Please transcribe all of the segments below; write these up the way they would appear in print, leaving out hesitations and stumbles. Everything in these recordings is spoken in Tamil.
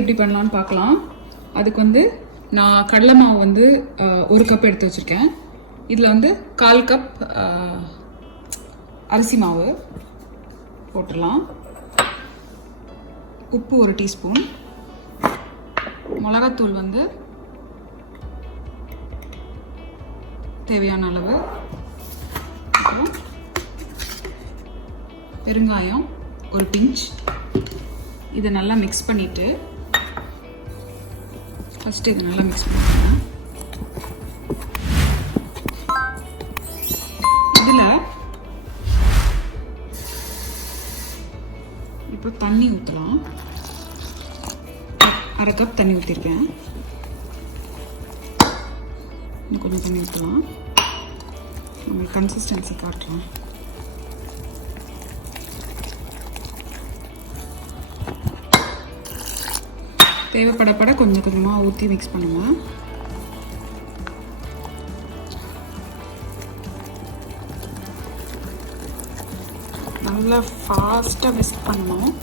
எப்படி பண்ணலாம்னு பார்க்கலாம். அதுக்கு வந்து நான் கடலை மாவு வந்து 1 கப் எடுத்து வச்சுருக்கேன். இதில் வந்து 1/4 கப் அரிசி மாவு போட்டுடலாம். உப்பு 1 டீஸ்பூன், மிளகாத்தூள் வந்து தேவையான அளவு, அப்புறம் பெருங்காயம் 1 பிஞ்ச். இதை நல்லா மிக்ஸ் பண்ணிவிட்டு ஃபஸ்ட்டு இதை நல்லா மிக்ஸ் பண்ணிக்கலாம். இதில் இப்போ தண்ணி ஊற்றலாம். 1/2 கப் தண்ணி ஊற்றிருக்கேன். இன்னும் கொஞ்சம் தண்ணி ஊற்றலாம். நம்ம கன்சிஸ்டன்சி காட்டுறேன். தேவைப்படப்பட கொஞ்சம் கொஞ்சமாக ஊற்றி மிக்ஸ் பண்ணுவேன். நல்லா ஃபாஸ்ட்டாக விஸ்க் பண்ணணும்.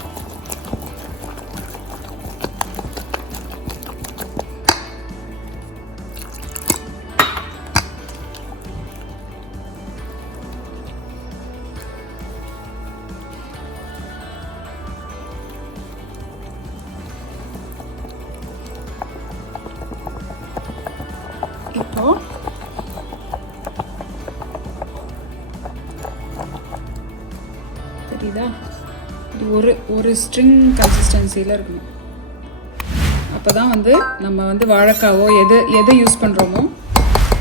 இப்போ தெரியுதா, இது ஒரு ஸ்ட்ரிங் கன்சிஸ்டன்சியில் இருக்கணும். அப்போ தான் வந்து நம்ம வந்து வாழைக்காவோ எதை யூஸ் பண்ணுறோமோ,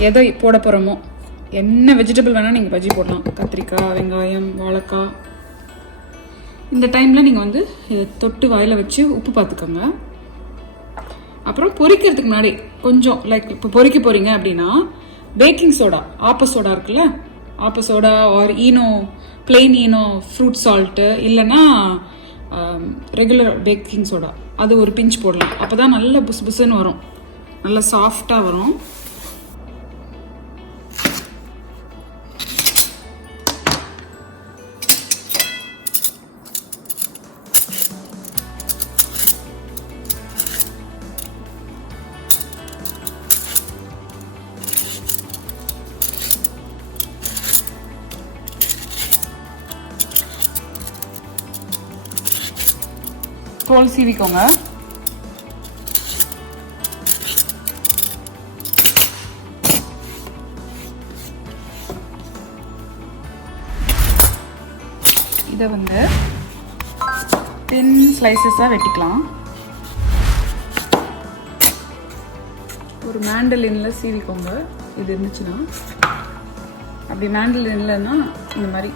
எதை போட போகிறோமோ, என்ன வெஜிடபிள் வேணால் நீங்கள் பஜ்ஜி போடலாம். கத்திரிக்காய், வெங்காயம், வாழைக்காய். இந்த டைமில் நீங்கள் வந்து இதை தொட்டு வாயில் வச்சு உப்பு பார்த்துக்கோங்க. அப்புறம் பொரிக்கிறதுக்கு முன்னாடி கொஞ்சம் இப்போ பொரிக்க போகிறீங்க அப்படின்னா பேக்கிங் சோடா, ஆப்ப சோடா இருக்குல்ல, ஆப்ப soda or Eno, plain Eno, fruit salt, இல்லைன்னா ரெகுலர் பேக்கிங் சோடா, அது 1 பிஞ்ச் போடலாம். அப்போ தான் நல்லா புஸ் புஸ்ன்னு வரும், நல்லா சாஃப்டாக வரும். தோல் சீவிக்கோங்க. இதை வந்து தின் ஸ்லைசஸாக வெட்டிக்கலாம். ஒரு மேண்டலினில் சீவிக்கோங்க. இது இருந்துச்சுன்னா, அப்படி மேண்டலின் இல்லைன்னா இந்த மாதிரி.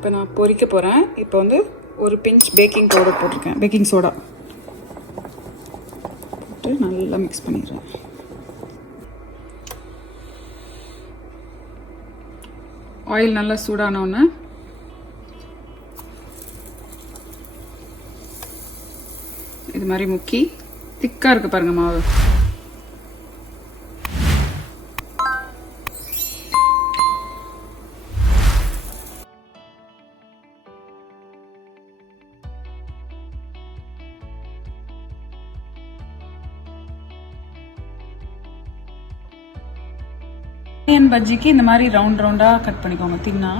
இப்போ நான் பொரிக்க போகிறேன். இப்போ வந்து 1 பிஞ்ச் பேக்கிங் பவுடர் போட்டிருக்கேன், பேக்கிங் சோடா போட்டு நல்லா மிக்ஸ் பண்ணிடுறேன். ஆயில் நல்லா சூடானோன்னு இது மாதிரி முக்கி, திக்காக இருக்குது பாருங்கள் மாவு. ஆனியன் பஜ்ஜிக்கு இந்த மாதிரி ரவுண்ட் ரவுண்டாக கட் பண்ணிக்கோங்க தின்னா.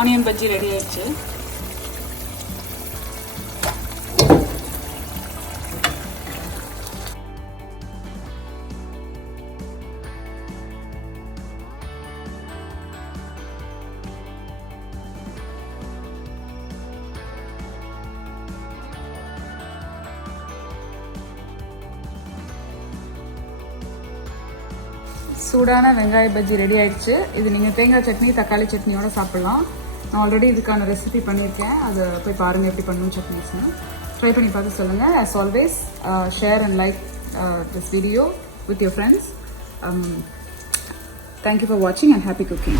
ஆனியன் பஜ்ஜி ரெடி ஆயிடுச்சு. சூடான வெங்காய பஜ்ஜி ரெடி ஆயிடுச்சு. இது நீங்கள் தேங்காய் சட்னி தக்காளி சட்னியோட சாப்பிட்லாம். நான் ஆல்ரெடி இதுக்கான ரெசிபி பண்ணியிருக்கேன். அதை போய் பாருங்கள் எப்படி பண்ணணும் சட்னிஸ்னு. ட்ரை பண்ணி பார்த்து சொல்லுங்கள். As always, share and like this video with your friends. Thank you for watching and happy cooking.